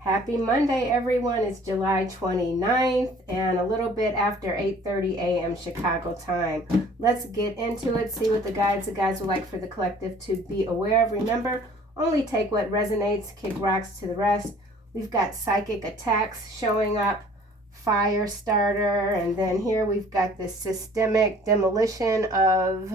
Happy Monday, everyone. It's July 29th and a little bit after 8:30 a.m. Chicago time. Let's get into it, see what the guides would like for the collective to be aware of. Remember, only take what resonates, kick rocks to the rest. We've got psychic attacks showing up, fire starter, and then here we've got this systemic demolition of,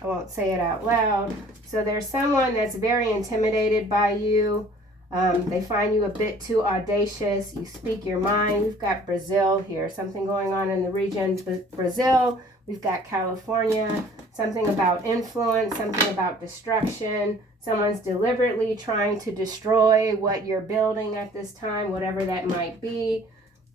I won't say it out loud. So there's someone that's very intimidated by you. They find you a bit too audacious. You speak your mind. We've got Brazil here, something going on in the region. Brazil, we've got California, something about influence, something about destruction. Someone's deliberately trying to destroy what you're building at this time, whatever that might be.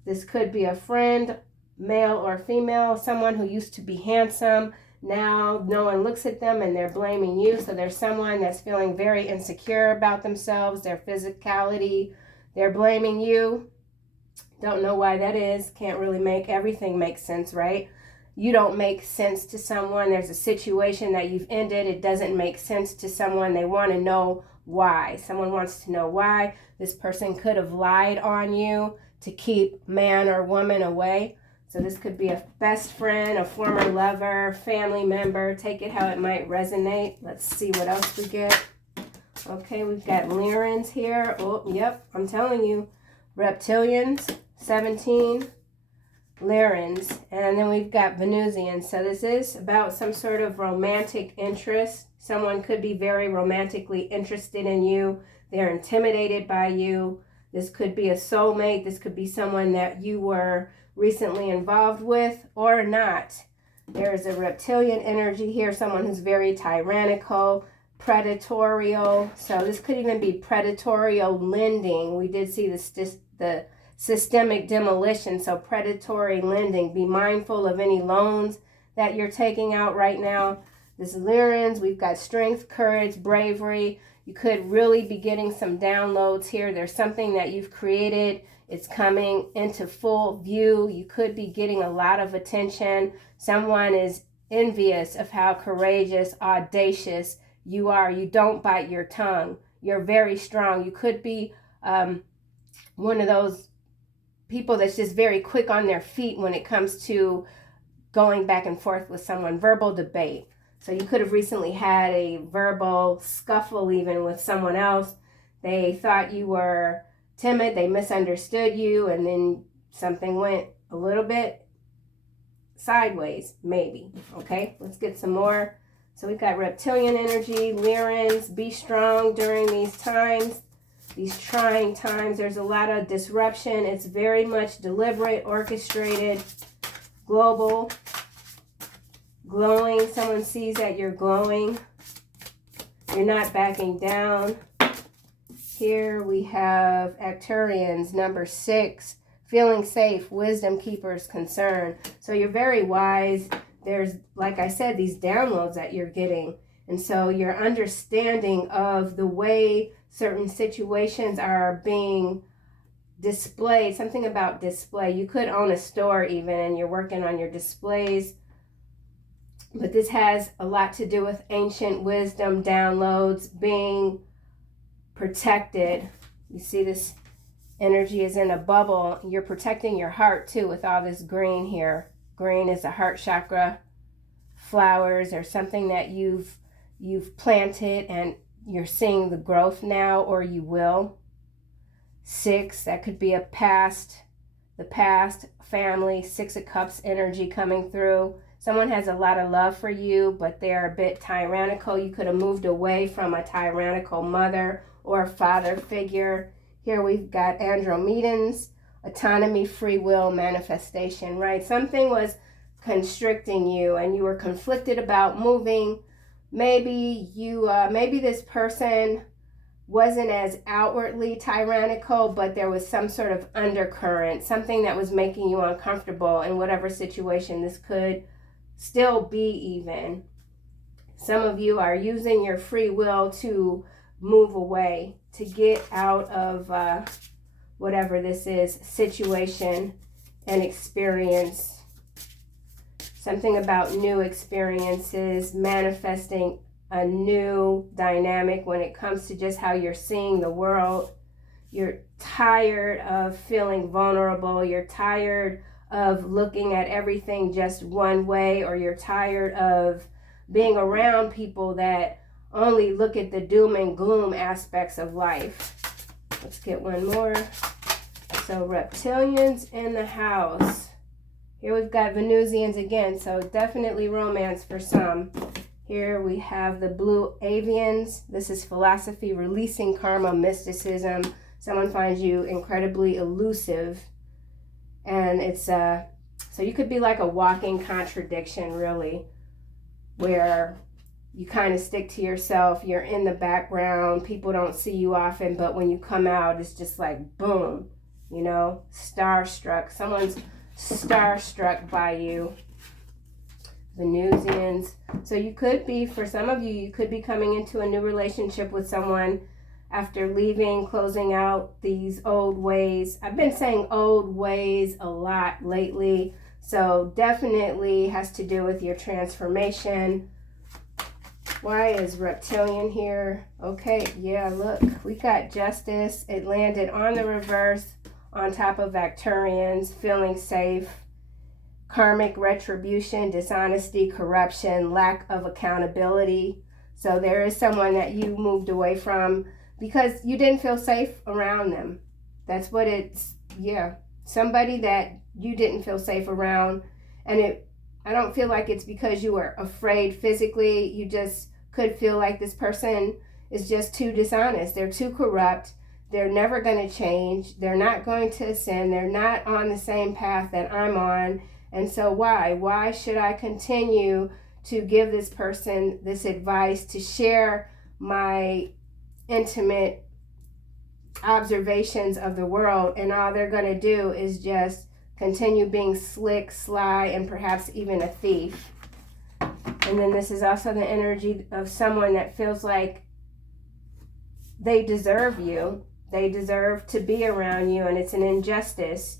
This could be a friend, male or female, someone who used to be handsome. Now no one looks at them and they're blaming you. So there's someone that's feeling very insecure about themselves, their physicality. They're blaming you. Don't know why that is. Can't really make everything make sense, right? You don't make sense to someone. There's a situation that you've ended. It doesn't make sense to someone. They want to know why. Someone wants to know why. This person could have lied on you to keep man or woman away. So this could be a best friend, a former lover, family member. Take it how it might resonate. Let's see what else we get. Okay, we've got Lyrans here. Oh, yep, I'm telling you. Reptilians, 17. Lyrans. And then we've got Venusians. So this is about some sort of romantic interest. Someone could be very romantically interested in you. They're intimidated by you. This could be a soulmate. This could be someone that you were recently involved with or not. There's a reptilian energy here, someone who's very tyrannical, predatorial. So this could even be predatorial lending. We did see the systemic demolition, so predatory lending. Be mindful of any loans that you're taking out right now. This Lyrans, we've got strength, courage, bravery. You could really be getting some downloads here. There's something that you've created. It's coming into full view. You could be getting a lot of attention. Someone is envious of how courageous, audacious you are. You don't bite your tongue. You're very strong. You could be one of those people that's just very quick on their feet when it comes to going back and forth with someone. Verbal debate. So you could have recently had a verbal scuffle even with someone else. They thought you were timid, they misunderstood you, and then something went a little bit sideways, maybe. Okay, let's get some more. So we've got reptilian energy, Lyrans. Be strong during these times, these trying times. There's a lot of disruption. It's very much deliberate, orchestrated, global. Glowing. Someone sees that you're glowing. You're not backing down. Here we have Acturians, number 6, feeling safe, wisdom keepers concern. So you're very wise. There's, like I said, these downloads that you're getting. And so your understanding of the way certain situations are being displayed, something about display. You could own a store even and you're working on your displays. But this has a lot to do with ancient wisdom, downloads, being protected. You see this energy is in a bubble. You're protecting your heart too with all this green here. Green is a heart chakra, flowers, or something that you've planted and you're seeing the growth now, or you will. 6, that could be the past, family, 6 of Cups energy coming through. Someone has a lot of love for you, but they're a bit tyrannical. You could have moved away from a tyrannical mother or father figure. Here we've got Andromedans, autonomy, free will, manifestation, right? Something was constricting you and you were conflicted about moving. Maybe this person wasn't as outwardly tyrannical, but there was some sort of undercurrent, something that was making you uncomfortable in whatever situation. This could still be even. Some of you are using your free will to move away, to get out of whatever this is, situation and experience. Something about new experiences, manifesting a new dynamic when it comes to just how you're seeing the world. You're tired of feeling vulnerable. You're tired of looking at everything just one way, or you're tired of being around people that only look at the doom and gloom aspects of life. Let's get one more. So reptilians in the house. Here we've got Venusians again, so definitely romance for some. Here we have the blue avians. This is philosophy, releasing karma, mysticism. Someone finds you incredibly elusive. And it's so you could be like a walking contradiction, really, where you kind of stick to yourself. You're in the background. People don't see you often, but when you come out, it's just like boom, you know, starstruck. Someone's starstruck by you. Venusians. So you could be, for some of you, you could be coming into a new relationship with someone after leaving, closing out these old ways. I've been saying old ways a lot lately, so definitely has to do with your transformation. Why is reptilian here? Okay, yeah, look, we got justice. It landed on the reverse on top of Arcturians, feeling safe. Karmic retribution, dishonesty, corruption, lack of accountability. So there is someone that you moved away from because you didn't feel safe around them. That's what it's, yeah. Somebody that you didn't feel safe around. And I don't feel like it's because you were afraid physically. You just could feel like this person is just too dishonest. They're too corrupt. They're never going to change. They're not going to ascend. They're not on the same path that I'm on. And so why? Why should I continue to give this person this advice, to share my intimate observations of the world, and all they're going to do is just continue being slick, sly, and perhaps even a thief? And then this is also the energy of someone that feels like they deserve you. They deserve to be around you, and it's an injustice.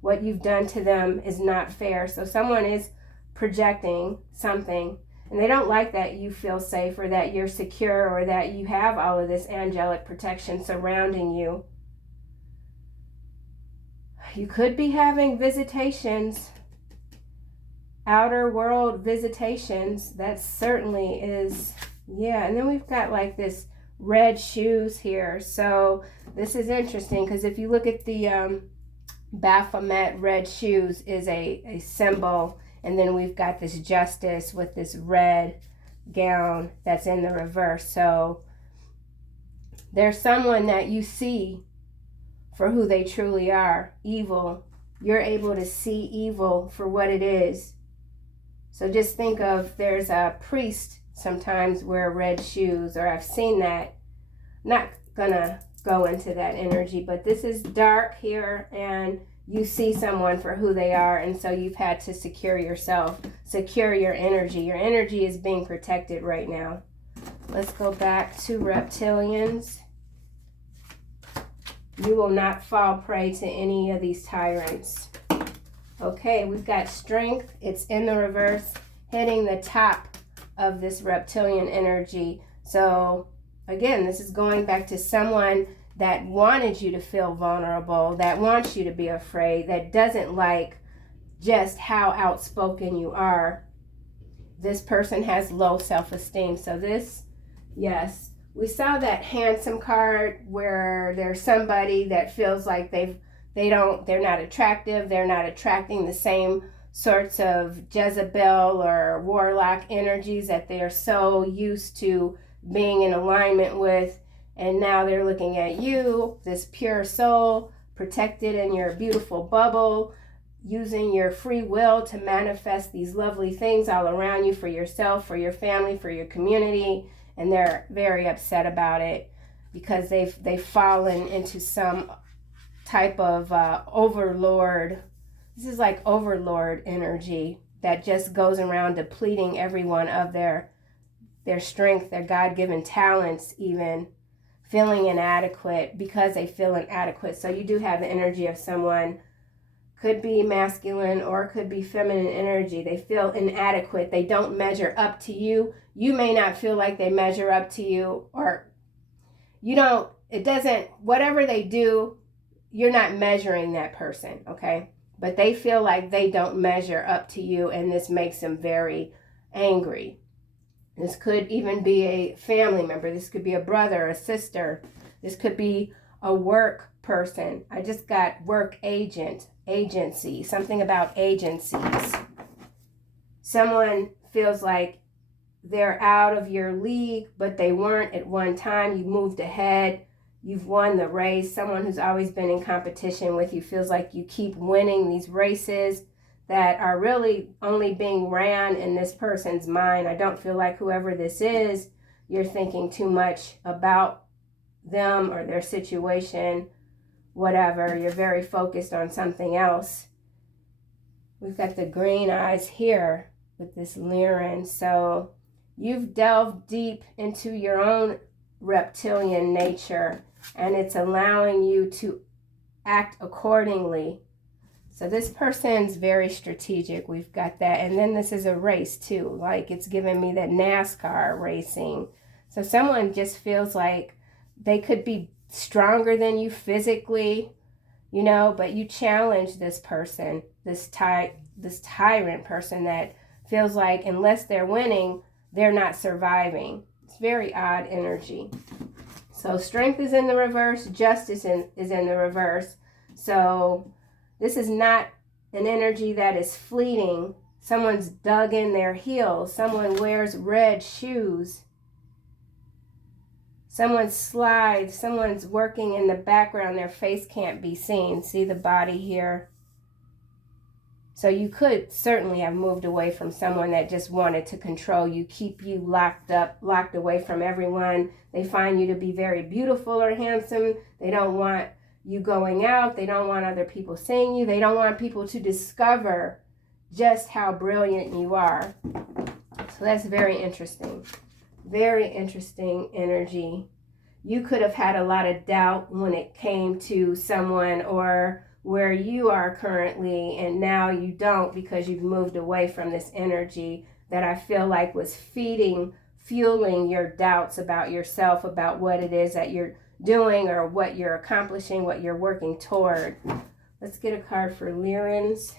What you've done to them is not fair. So someone is projecting something, and they don't like that you feel safe, or that you're secure, or that you have all of this angelic protection surrounding you. You could be having visitations, outer world visitations. That certainly is, yeah. And then we've got like this red shoes here. So this is interesting because if you look at the Baphomet, red shoes is a symbol, and then we've got this justice with this red gown that's in the reverse. So there's someone that you see for who they truly are, evil. You're able to see evil for what it is. So just think of, there's a priest sometimes wear red shoes, or I've seen that. Not gonna go into that energy, but this is dark here, and you see someone for who they are, and so you've had to secure yourself, secure your energy. Your energy is being protected right now. Let's go back to reptilians. You will not fall prey to any of these tyrants. Okay, we've got strength. It's in the reverse, hitting the top of this reptilian energy. So again, this is going back to someone that wanted you to feel vulnerable, that wants you to be afraid, that doesn't like just how outspoken you are. This person has low self-esteem. So this, yes, we saw that handsome card where there's somebody that feels like they're not attractive, they're not attracting the same sorts of Jezebel or warlock energies that they are so used to being in alignment with. And now they're looking at you, this pure soul, protected in your beautiful bubble, using your free will to manifest these lovely things all around you for yourself, for your family, for your community. And they're very upset about it because they've fallen into some type of overlord. This is like overlord energy that just goes around depleting everyone of their strength, their God-given talents, even feeling inadequate because they feel inadequate. So you do have the energy of someone, could be masculine or could be feminine energy. They feel inadequate. They don't measure up to you. You may not feel like they measure up to you, or you don't it doesn't, whatever they do, you're not measuring that person, okay? But they feel like they don't measure up to you, and this makes them very angry. This could even be a family member. This could be a brother, a sister. This could be a work person. I just got work agent, agency, something about agencies. Someone feels like they're out of your league, but they weren't at one time. You moved ahead. You've won the race. Someone who's always been in competition with you feels like you keep winning these races that are really only being ran in this person's mind. I don't feel like whoever this is, you're thinking too much about them or their situation, whatever. You're very focused on something else. We've got the green eyes here with this Lyran. So you've delved deep into your own reptilian nature, and it's allowing you to act accordingly. So this person's very strategic. We've got that. And then this is a race too. Like it's giving me that NASCAR racing. So someone just feels like they could be stronger than you physically, you know, but you challenge this person, this tyrant person that feels like unless they're winning, they're not surviving. It's very odd energy. So strength is in the reverse, justice is in the reverse. So this is not an energy that is fleeting. Someone's dug in their heels. Someone wears red shoes. Someone slides. Someone's working in the background. Their face can't be seen. See the body here? So you could certainly have moved away from someone that just wanted to control you, keep you locked up, locked away from everyone. They find you to be very beautiful or handsome. They don't want you going out. They don't want other people seeing you. They don't want people to discover just how brilliant you are. So that's very interesting. Very interesting energy. You could have had a lot of doubt when it came to someone or where you are currently, and now you don't because you've moved away from this energy that I feel like was fueling your doubts about yourself, about what it is that you're doing or what you're accomplishing, what you're working toward. Let's get a card for Lyrans.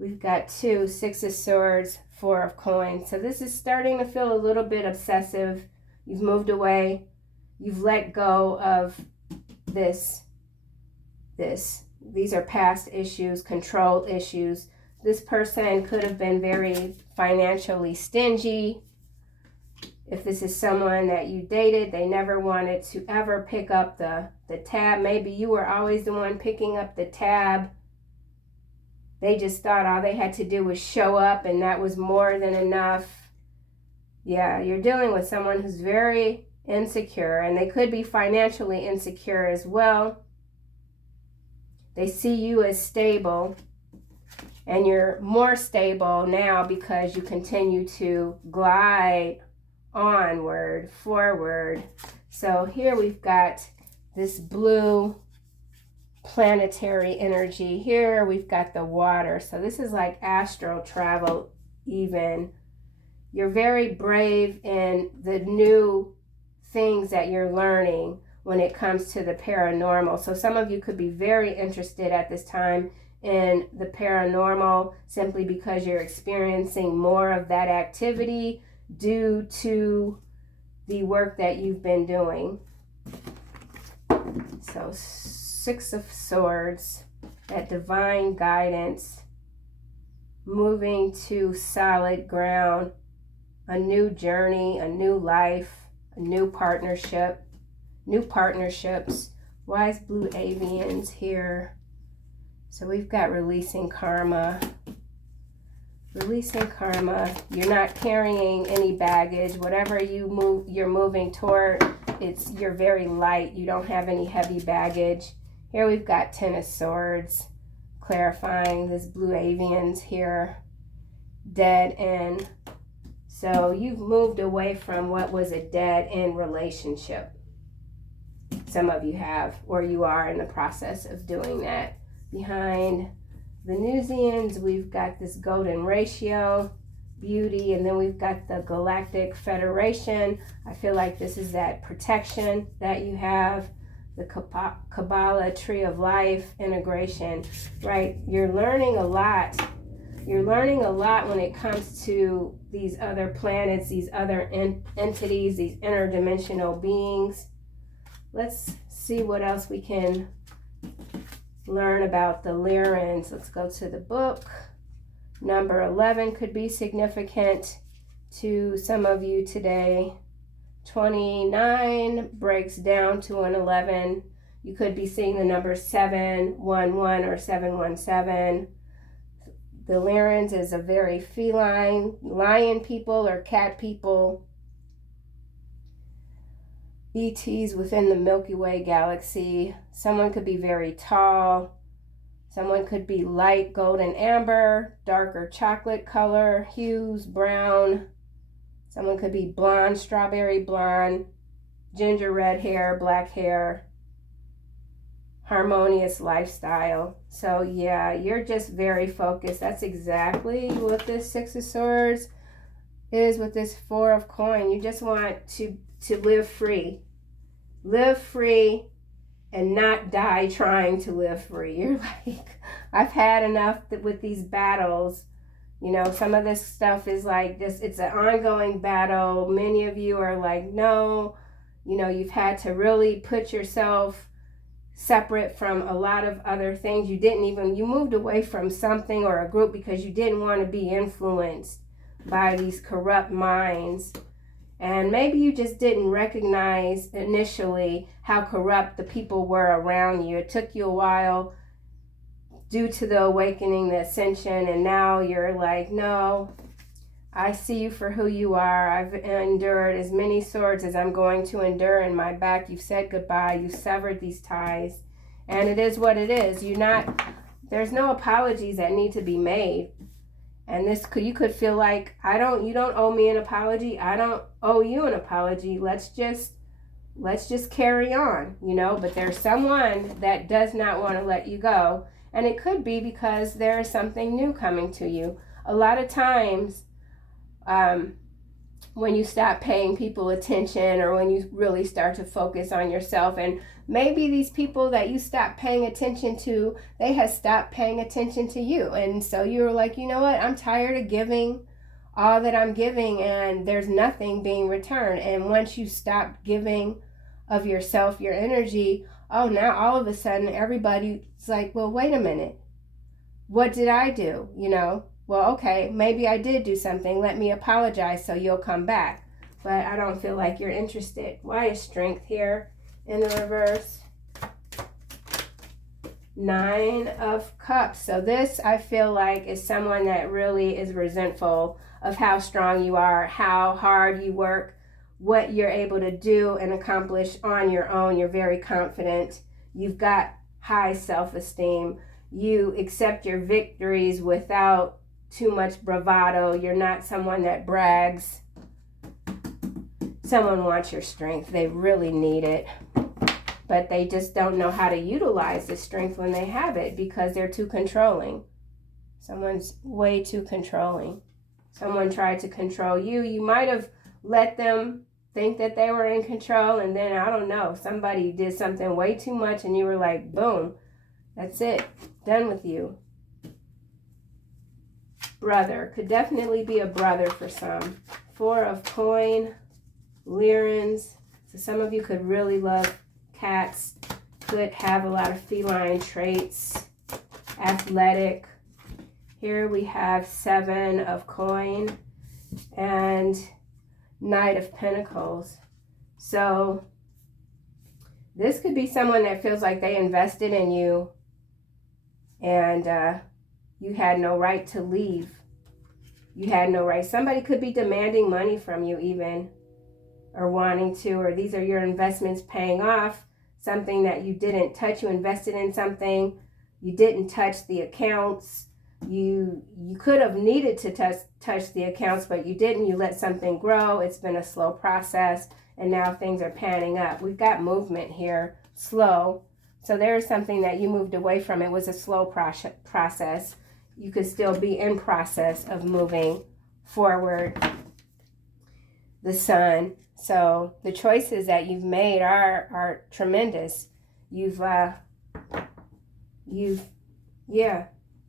We've got 2, 6 of Swords, 4 of Coins. So this is starting to feel a little bit obsessive. You've moved away. You've let go of this. These are past issues, control issues. This person could have been very financially stingy. If this is someone that you dated, they never wanted to ever pick up the tab. Maybe you were always the one picking up the tab. They just thought all they had to do was show up and that was more than enough. Yeah, you're dealing with someone who's very insecure, and they could be financially insecure as well. They see you as stable, and you're more stable now because you continue to glide onward, forward. So here we've got this blue planetary energy. Here we've got the water. So this is like astral travel even. You're very brave in the new things that you're learning when it comes to the paranormal. So some of you could be very interested at this time in the paranormal simply because you're experiencing more of that activity due to the work that you've been doing. So 6 of Swords, that divine guidance, moving to solid ground, a new journey, a new life, a new partnership, new partnerships. Wise blue avians here. So we've got releasing karma. Releasing karma. You're not carrying any baggage. Whatever you're moving toward, you're very light. You don't have any heavy baggage. Here we've got 10 of Swords, clarifying this blue avians here. Dead end. So you've moved away from what was a dead end relationship. Some of you have, or you are in the process of doing that. Behind Venusians, we've got this golden ratio, beauty. And then we've got the Galactic Federation. I feel like this is that protection that you have. The Kabbalah Tree of Life integration, right? You're learning a lot. You're learning a lot when it comes to these other planets, these other entities, these interdimensional beings. Let's see what else we can learn about the Lyrans. Let's go to the book. Number 11 could be significant to some of you today. 29 breaks down to an 11. You could be seeing the number 711 or 717. The Lyrans is a very feline, lion people or cat people. ETs within the Milky Way galaxy. Someone could be very tall. Someone could be light golden amber, darker chocolate color, hues, brown. Someone could be blonde, strawberry blonde, ginger red hair, black hair, harmonious lifestyle. So yeah, you're just very focused. That's exactly what this Six of Swords is with this Four of Coins. You just want to live free. Live free and not die trying to live free. You're like, I've had enough with these battles. You know, some of this stuff is like this, it's an ongoing battle. Many of you are like, no, you know, you've had to really put yourself separate from a lot of other things. You moved away from something or a group because you didn't want to be influenced by these corrupt minds. And maybe you just didn't recognize initially how corrupt the people were around you. It took you a while due to the awakening, the ascension, and now you're like, no, I see you for who you are. I've endured as many swords as I'm going to endure in my back. You've said goodbye. You've severed these ties. And it is what it is. There's no apologies that need to be made. And you could feel like, you don't owe me an apology. I don't owe you an apology. Let's just carry on, you know. But there's someone that does not want to let you go. And it could be because there is something new coming to you. A lot of times, when you stop paying people attention or when you really start to focus on yourself, and maybe these people that you stopped paying attention to, they had stopped paying attention to you. And so you were like, you know what? I'm tired of giving all that I'm giving and there's nothing being returned. And once you stop giving of yourself, your energy, oh, now all of a sudden everybody's like, well, wait a minute. What did I do? You know, well, okay, maybe I did do something. Let me apologize so you'll come back. But I don't feel like you're interested. Why is Strength here in the reverse? 9 of Cups. So this, I feel like, is someone that really is resentful of how strong you are, how hard you work, what you're able to do and accomplish on your own. You're very confident. You've got high self-esteem. You accept your victories without too much bravado. You're not someone that brags. Someone wants your strength. They really need it. But they just don't know how to utilize the strength when they have it because they're too controlling. Someone's way too controlling. Someone tried to control you. You might have let them think that they were in control, and then, I don't know, somebody did something way too much and you were like, boom, that's it, done with you. Brother, could definitely be a brother for some. 4 of Coins, Lyrans. So some of you could really love cats, could have a lot of feline traits, athletic. Here we have 7 of Coins and Knight of Pentacles. So this could be someone that feels like they invested in you and you had no right to leave. You had no right. Somebody could be demanding money from you even, or wanting to, or these are your investments paying off, something that you didn't touch. You invested in something, you didn't touch the accounts. You could have needed to touch the accounts, but you didn't. You let something grow. It's been a slow process, and now things are panning up. We've got movement here, slow. So there is something that you moved away from. It was a slow process. You could still be in process of moving forward, the sun. So the choices that you've made are tremendous. You've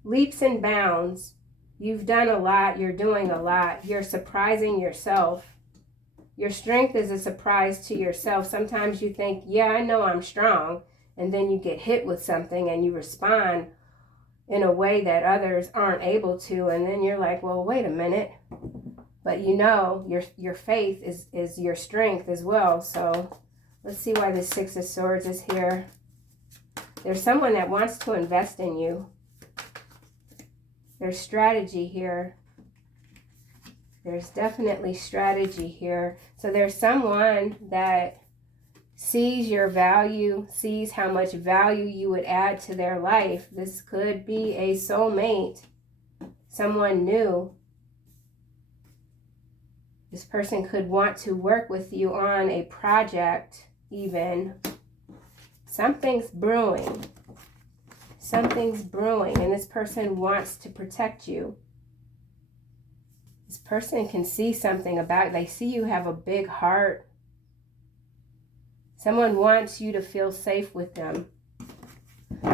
leaps and bounds. You've done a lot. You're doing a lot. You're surprising yourself. Your strength is a surprise to yourself. Sometimes you think, yeah, I know I'm strong. And then you get hit with something and you respond in a way that others aren't able to. And then you're like, well, wait a minute. But you know, your faith is your strength as well. So let's see why the Six of Swords is here. There's someone that wants to invest in you. There's strategy here. There's definitely strategy here. So there's someone that sees your value, sees how much value you would add to their life. This could be a soulmate, someone new. This person could want to work with you on a project even. Something's brewing. Something's brewing, and this person wants to protect you. This person can see something about it. They see you have a big heart. Someone wants you to feel safe with them.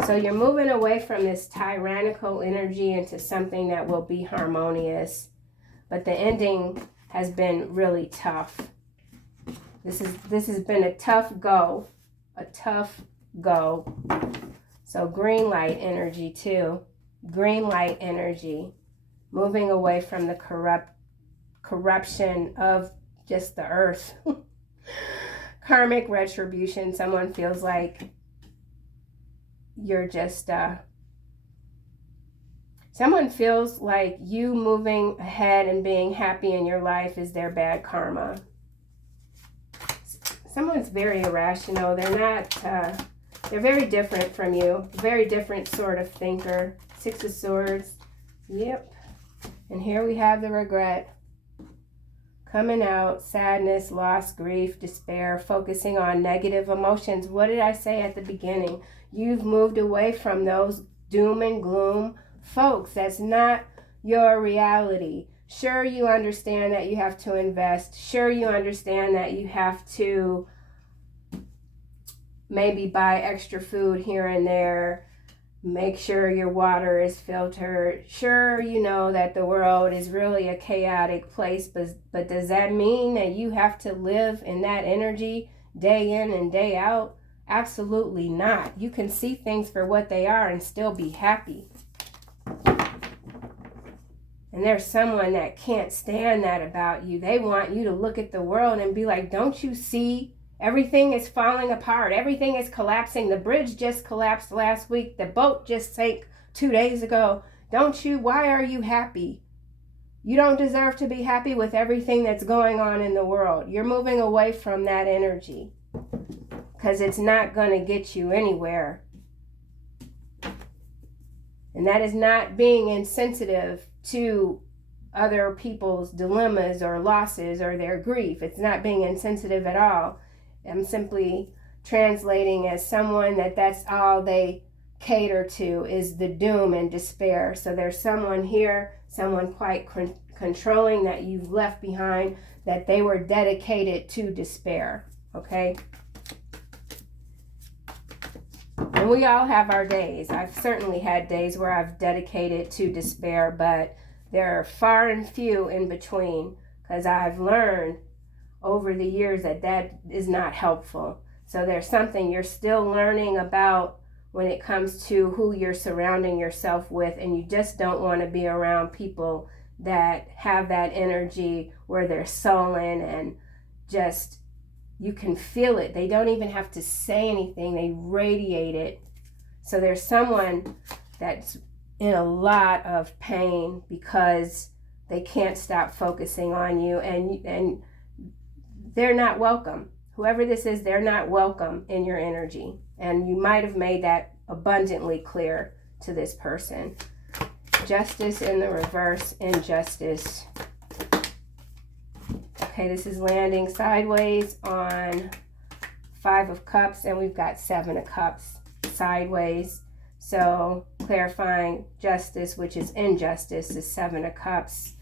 So you're moving away from this tyrannical energy into something that will be harmonious. But the ending has been really tough. This has been a tough go. A tough go. So green light energy too. Green light energy. Moving away from the corruption of just the earth. Karmic retribution. Someone feels like you're just, someone feels like you moving ahead and being happy in your life is their bad karma. Someone's very irrational. They're not, they're very different from you. Very different sort of thinker. Six of Swords. Yep. And here we have the regret. Coming out, sadness, loss, grief, despair, focusing on negative emotions. What did I say at the beginning? You've moved away from those doom and gloom folks. That's not your reality. Sure, you understand that you have to invest. Sure, you understand that you have to maybe buy extra food here and there. Make sure your water is filtered. Sure, you know that the world is really a chaotic place, but does that mean that you have to live in that energy day in and day out? Absolutely not. You can see things for what they are and still be happy. And there's someone that can't stand that about you. They want you to look at the world and be like, don't you see? Everything is falling apart. Everything is collapsing. The bridge just collapsed last week. The boat just sank 2 days ago. Don't you? Why are you happy? You don't deserve to be happy with everything that's going on in the world. You're moving away from that energy because it's not going to get you anywhere. And that is not being insensitive to other people's dilemmas or losses or their grief. It's not being insensitive at all. I'm simply translating as someone that's all they cater to is the doom and despair. So there's someone here, someone quite controlling that you've left behind, that they were dedicated to despair, okay? And we all have our days. I've certainly had days where I've dedicated to despair, but there are far and few in between because I've learned over the years that is not helpful. So there's something you're still learning about when it comes to who you're surrounding yourself with, and you just don't want to be around people that have that energy where they're sullen and just, you can feel it. They don't even have to say anything. They radiate it. So there's someone that's in a lot of pain because they can't stop focusing on you, and they're not welcome. Whoever this is, they're not welcome in your energy. And you might have made that abundantly clear to this person. Justice in the reverse, injustice. Okay, this is landing sideways on 5 of Cups, and we've got 7 of Cups sideways. So clarifying justice, which is injustice, is 7 of Cups.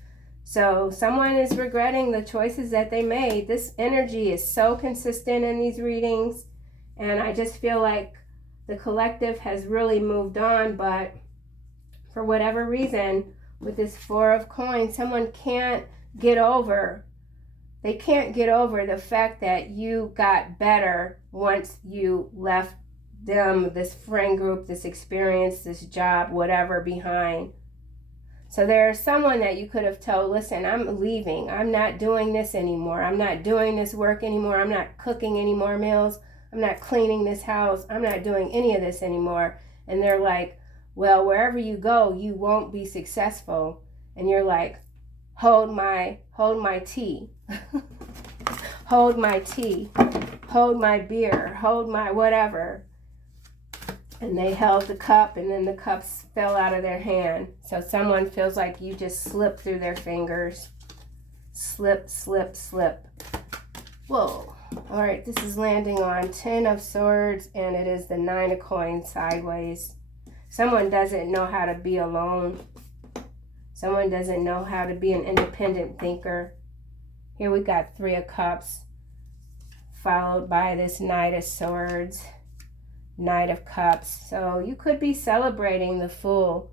So someone is regretting the choices that they made. This energy is so consistent in these readings, and I just feel like the collective has really moved on, but for whatever reason, with this Four of Coins, someone can't get over. They can't get over the fact that you got better once you left them, this friend group, this experience, this job, whatever, behind. So there's someone that you could have told, listen, I'm leaving. I'm not doing this anymore. I'm not doing this work anymore. I'm not cooking any more meals. I'm not cleaning this house. I'm not doing any of this anymore. And they're like, well, wherever you go, you won't be successful. And you're like, hold my tea. Hold my tea. Hold my beer. Hold my whatever. And they held the cup, and then the cups fell out of their hand. So someone feels like you just slipped through their fingers. Slip, slip, slip. Whoa. All right, this is landing on 10 of Swords, and it is the 9 of Coins sideways. Someone doesn't know how to be alone. Someone doesn't know how to be an independent thinker. Here we got 3 of Cups, followed by this Knight of Swords. Knight of Cups. So you could be celebrating the Fool.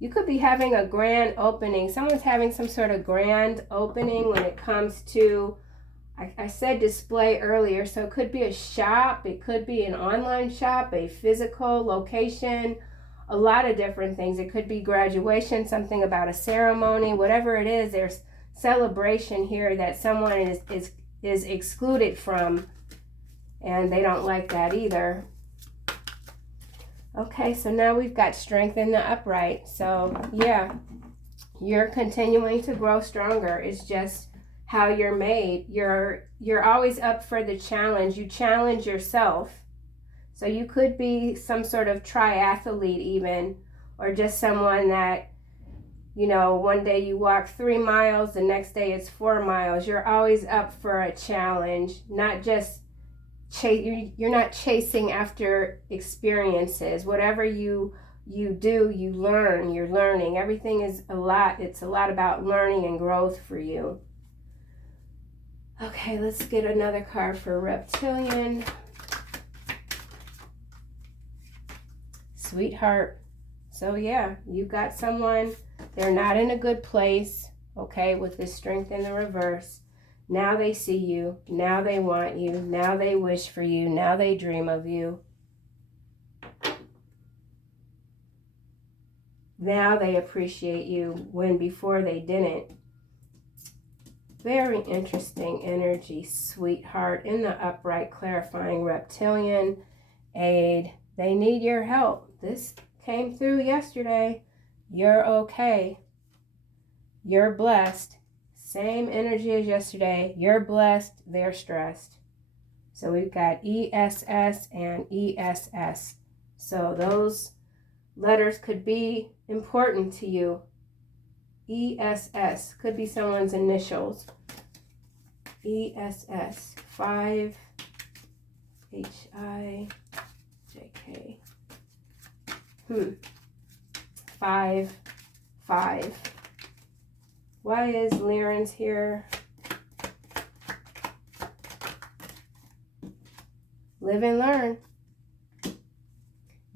You could be having a grand opening. Someone's having some sort of grand opening when it comes to, I said display earlier, so it could be a shop, it could be an online shop, a physical location, a lot of different things. It could be graduation, something about a ceremony, whatever it is, there's celebration here that someone is excluded from, and they don't like that either. Okay, so now we've got Strength in the Upright. So yeah, you're continuing to grow stronger. It's just how you're made. You're always up for the challenge. You challenge yourself. So you could be some sort of triathlete even, or just someone that, you know, one day you walk 3 miles, the next day it's 4 miles. You're always up for a challenge, not just you're not chasing after experiences. Whatever you do, you learn. You're learning. Everything is it's a lot about learning and growth for you. Okay, let's get another card for Reptilian. Sweetheart. So yeah, you got someone, they're not in a good place, okay, with this Strength in the reverse. Now they see you. Now they want you. Now they wish for you. Now they dream of you. Now they appreciate you when before they didn't. Very interesting energy, Sweetheart. In the upright, clarifying Reptilian. Aid. They need your help. This came through yesterday. You're okay. You're blessed. Same energy as yesterday. You're blessed. They're stressed. So we've got ESS and ESS. So those letters could be important to you. ESS could be someone's initials. ESS 5 HIJK. 5 5. Why is Lyran's here? Live and learn.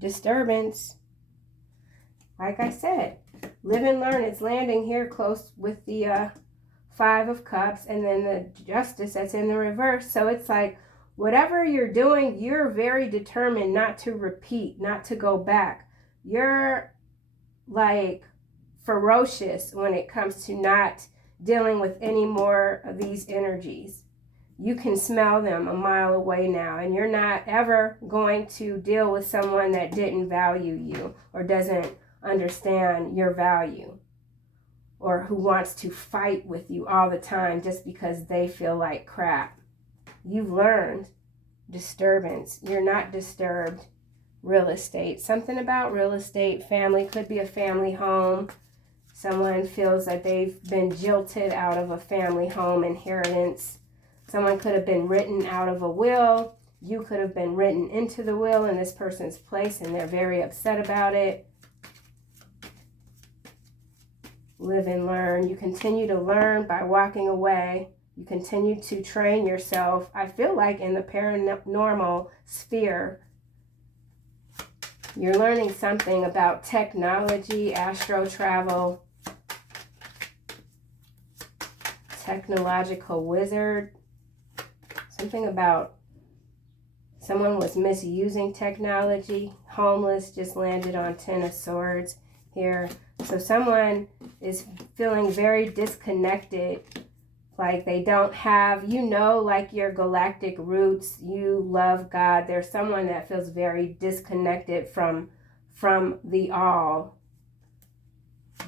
Disturbance. Like I said, live and learn. It's landing here close with the 5 of Cups and then the Justice that's in the reverse. So it's like whatever you're doing, you're very determined not to repeat, not to go back. You're like ferocious when it comes to not dealing with any more of these energies. You can smell them a mile away now, and you're not ever going to deal with someone that didn't value you or doesn't understand your value, or who wants to fight with you all the time just because they feel like crap. You've learned. Disturbance. You're not disturbed. Real estate. Something about real estate. Family. Could be a family home. Someone feels that they've been jilted out of a family home inheritance. Someone could have been written out of a will. You could have been written into the will in this person's place, and they're very upset about it. live and learn. You continue to learn by walking away. You continue to train yourself. I feel like in the paranormal sphere, you're learning something about technology, astro travel, technological wizard, something about someone was misusing technology. Homeless just landed on 10 of Swords here. So someone is feeling very disconnected, like they don't have, like your galactic roots, you love God. There's someone that feels very disconnected from the all.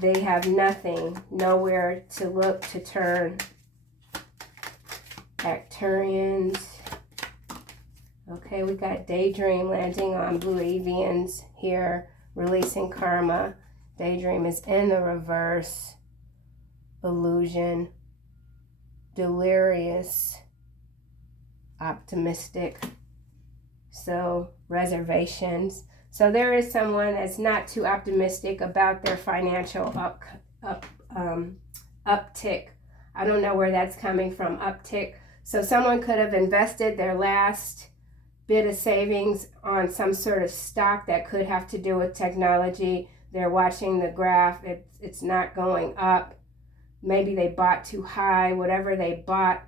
They have nothing, nowhere to look, to turn. Arcturians. Okay, we got Daydream landing on Blue Avians here, releasing karma. Daydream is in the reverse. Illusion. Delirious. Optimistic. So, reservations. So there is someone that's not too optimistic about their financial uptick. I don't know where that's coming from, uptick. So someone could have invested their last bit of savings on some sort of stock that could have to do with technology. They're watching the graph. It's not going up. Maybe they bought too high. Whatever they bought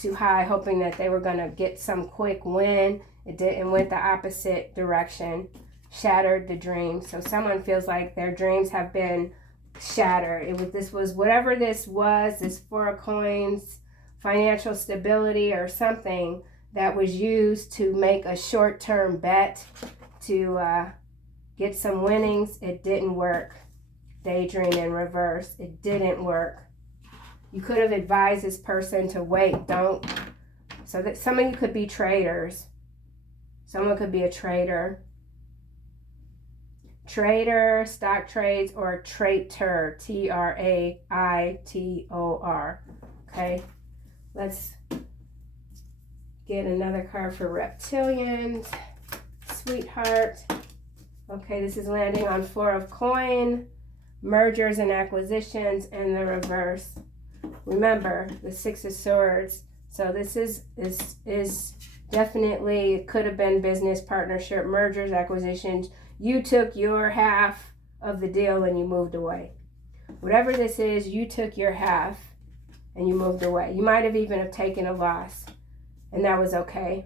too high, hoping that they were going to get some quick win. It didn't, went the opposite direction. Shattered the dream. So someone feels like their dreams have been shattered. This Four of Coins, financial stability or something that was used to make a short-term bet to get some winnings. It didn't work. Daydream in reverse. It didn't work. You could have advised this person to wait. Don't. So that some of you could be traders. Someone could be a trader. Trader, stock trades, or traitor. Traitor. Okay. Let's get another card for reptilians. Sweetheart. Okay, this is landing on Four of Coin. Mergers and acquisitions in the reverse. Remember, the Six of Swords. So this is definitely, could have been business partnership, mergers, acquisitions. You took your half of the deal and you moved away. Whatever this is, you took your half and you moved away. You might have even have taken a loss, and that was okay.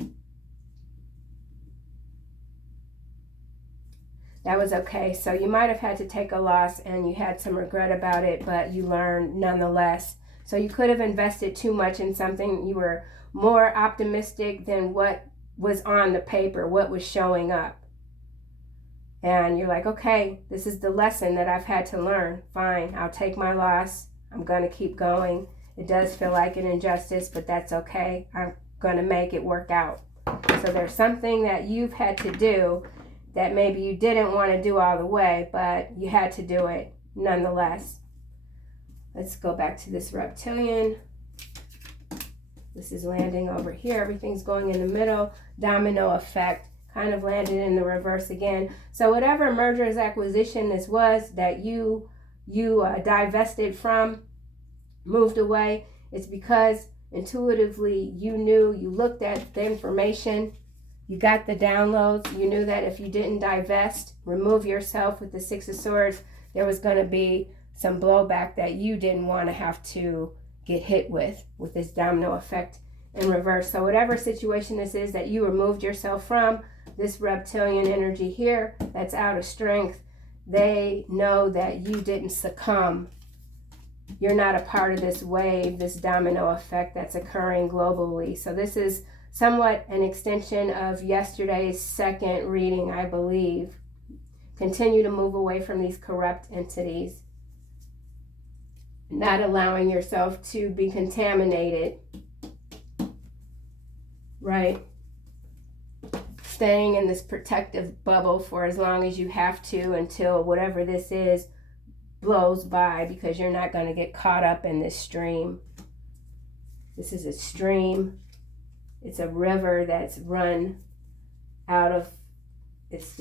That was okay. So you might have had to take a loss and you had some regret about it, but you learned nonetheless. So you could have invested too much in something. You were more optimistic than what was on the paper, what was showing up. And you're like, okay, this is the lesson that I've had to learn. Fine, I'll take my loss. I'm going to keep going. It does feel like an injustice, but that's okay. I'm going to make it work out. So there's something that you've had to do that maybe you didn't want to do all the way, but you had to do it nonetheless. Let's go back to this reptilian. This is landing over here. Everything's going in the middle. Domino effect. Kind of landed in the reverse again. So whatever mergers, acquisition this was that you divested from, moved away, it's because intuitively you knew, you looked at the information, you got the downloads, you knew that if you didn't divest, remove yourself with the Six of Swords, there was going to be some blowback that you didn't want to have to get hit with this domino effect in reverse. So whatever situation this is that you removed yourself from, this reptilian energy here that's out of strength, they know that you didn't succumb. You're not a part of this wave, this domino effect that's occurring globally. So this is somewhat an extension of yesterday's second reading, I believe. Continue to move away from these corrupt entities. Not allowing yourself to be contaminated. Right? Staying in this protective bubble for as long as you have to until whatever this is blows by, because you're not going to get caught up in this stream. This is a stream. It's a river that's run out of, it's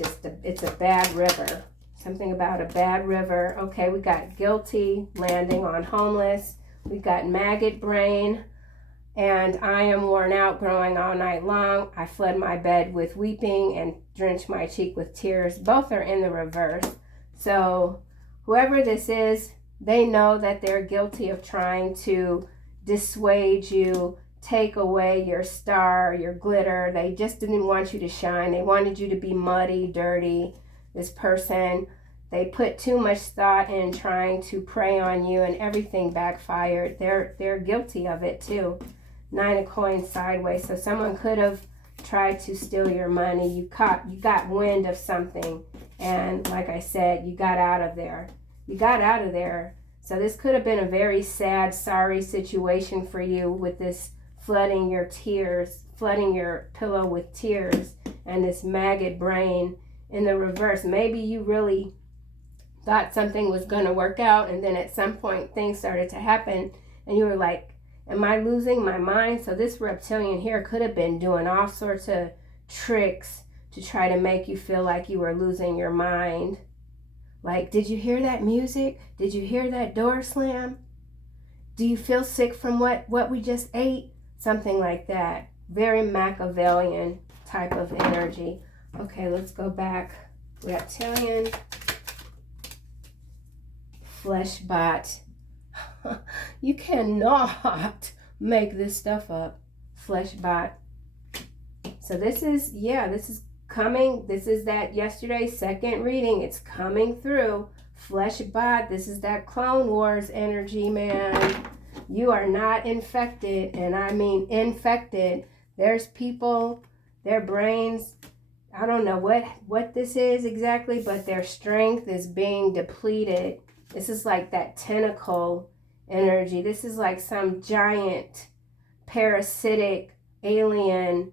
a bad river. Something about a bad river. Okay, we got guilty, landing on homeless. We got maggot brain. And I am worn out, growing all night long. I flood my bed with weeping and drench my cheek with tears. Both are in the reverse. So whoever this is, they know that they're guilty of trying to dissuade you, take away your star, your glitter. They just didn't want you to shine. They wanted you to be muddy, dirty. This person, they put too much thought in trying to prey on you, and everything backfired. They're guilty of it too. 9 of coins sideways. So someone could have tried to steal your money. You got wind of something, and like I said, you got out of there. You got out of there. So this could have been a very sad, sorry situation for you, with this flooding your tears, flooding your pillow with tears, and this maggot brain in the reverse. Maybe you really thought something was going to work out, and then at some point things started to happen, and you were like, am I losing my mind? So this reptilian here could have been doing all sorts of tricks to try to make you feel like you were losing your mind. Like, did you hear that music? Did you hear that door slam? Do you feel sick from what we just ate? Something like that. Very Machiavellian type of energy. Okay, let's go back. Reptilian, flesh bot. You cannot make this stuff up. Flesh bot. So this is coming. This is that yesterday's second reading. It's coming through. Flesh bot. This is that Clone Wars energy, man. You are not infected, and I mean infected. There's people, their brains, I don't know what this is exactly, but their strength is being depleted. This is like that tentacle energy. This is like some giant parasitic alien,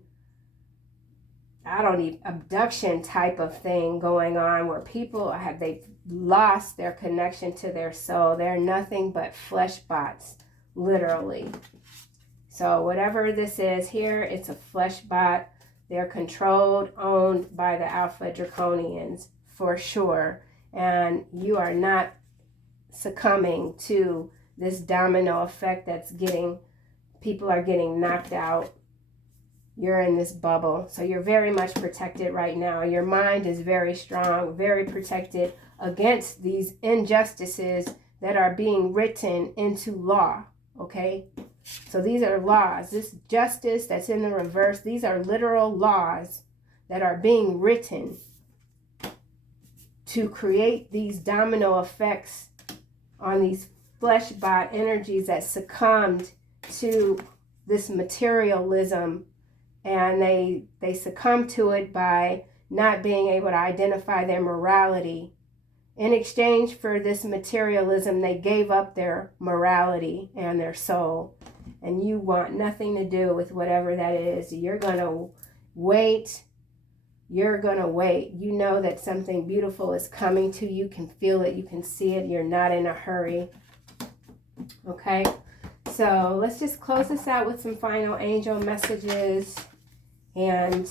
abduction type of thing going on, where people they've lost their connection to their soul. They're nothing but flesh bots, literally. So whatever this is here, it's a flesh bot. They're controlled, owned by the Alpha Draconians for sure. And you are not succumbing to this domino effect that's people are getting knocked out. You're in this bubble. So you're very much protected right now. Your mind is very strong, very protected against these injustices that are being written into law. Okay? So these are laws. This justice that's in the reverse, these are literal laws that are being written to create these domino effects on these flesh bot energies that succumbed to this materialism, and they succumb to it by not being able to identify their morality. In exchange for this materialism, they gave up their morality and their soul. And you want nothing to do with whatever that is. You're going to wait. You're going to wait. You know that something beautiful is coming to you. You can feel it. You can see it. You're not in a hurry. Okay? So let's just close this out with some final angel messages. And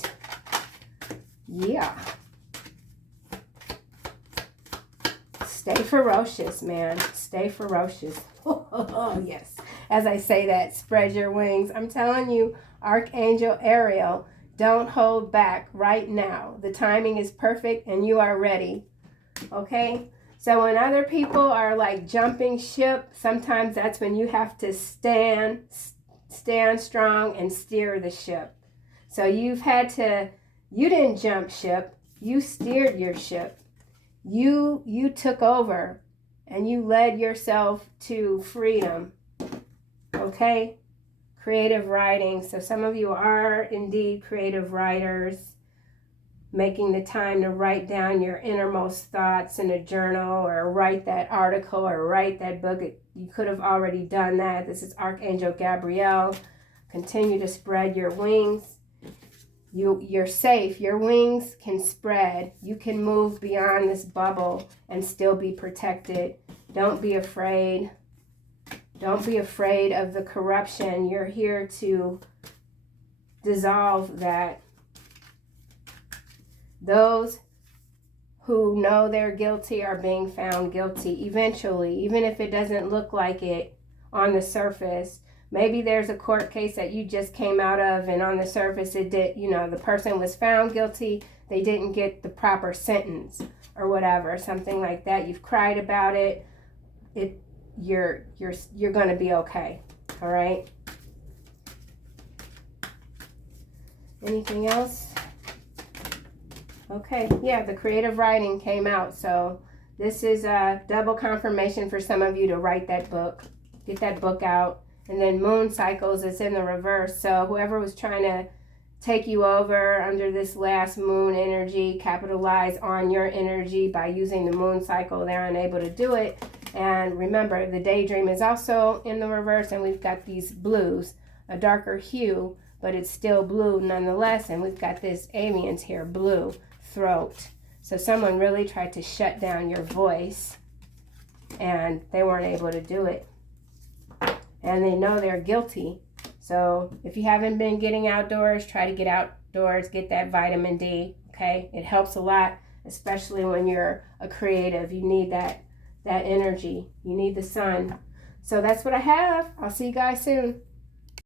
yeah. Stay ferocious, man. Stay ferocious. Oh, yes. As I say that, spread your wings. I'm telling you, Archangel Ariel, don't hold back right now. The timing is perfect and you are ready. Okay? So when other people are like jumping ship, sometimes that's when you have to stand strong and steer the ship. So you didn't jump ship. You steered your ship. You took over and you led yourself to freedom. Okay? Creative writing. So some of you are indeed creative writers, making the time to write down your innermost thoughts in a journal, or write that article, or write that book. You could have already done that. This is Archangel Gabriel. Continue to spread your wings. You're safe. Your wings can spread. You can move beyond this bubble and still be protected. Don't be afraid. Don't be afraid of the corruption. You're here to dissolve that. Those who know they're guilty are being found guilty eventually, even if it doesn't look like it on the surface. Maybe there's a court case that you just came out of, and on the surface it did, you know, the person was found guilty, they didn't get the proper sentence or whatever, something like that. You've cried about it. You're going to be okay. All right? Anything else? Okay, yeah, the creative writing came out. So this is a double confirmation for some of you to write that book. Get that book out. And then moon cycles is in the reverse. So whoever was trying to take you over under this last moon energy, capitalize on your energy by using the moon cycle, they're unable to do it. And remember, the daydream is also in the reverse, and we've got these blues, a darker hue, but it's still blue nonetheless. And we've got this aliens here, blue throat. So someone really tried to shut down your voice, and they weren't able to do it. And they know they're guilty. So if you haven't been getting outdoors, try to get outdoors, get that vitamin D, okay? It helps a lot, especially when you're a creative. You need that energy. You need the sun. So that's what I have. I'll see you guys soon.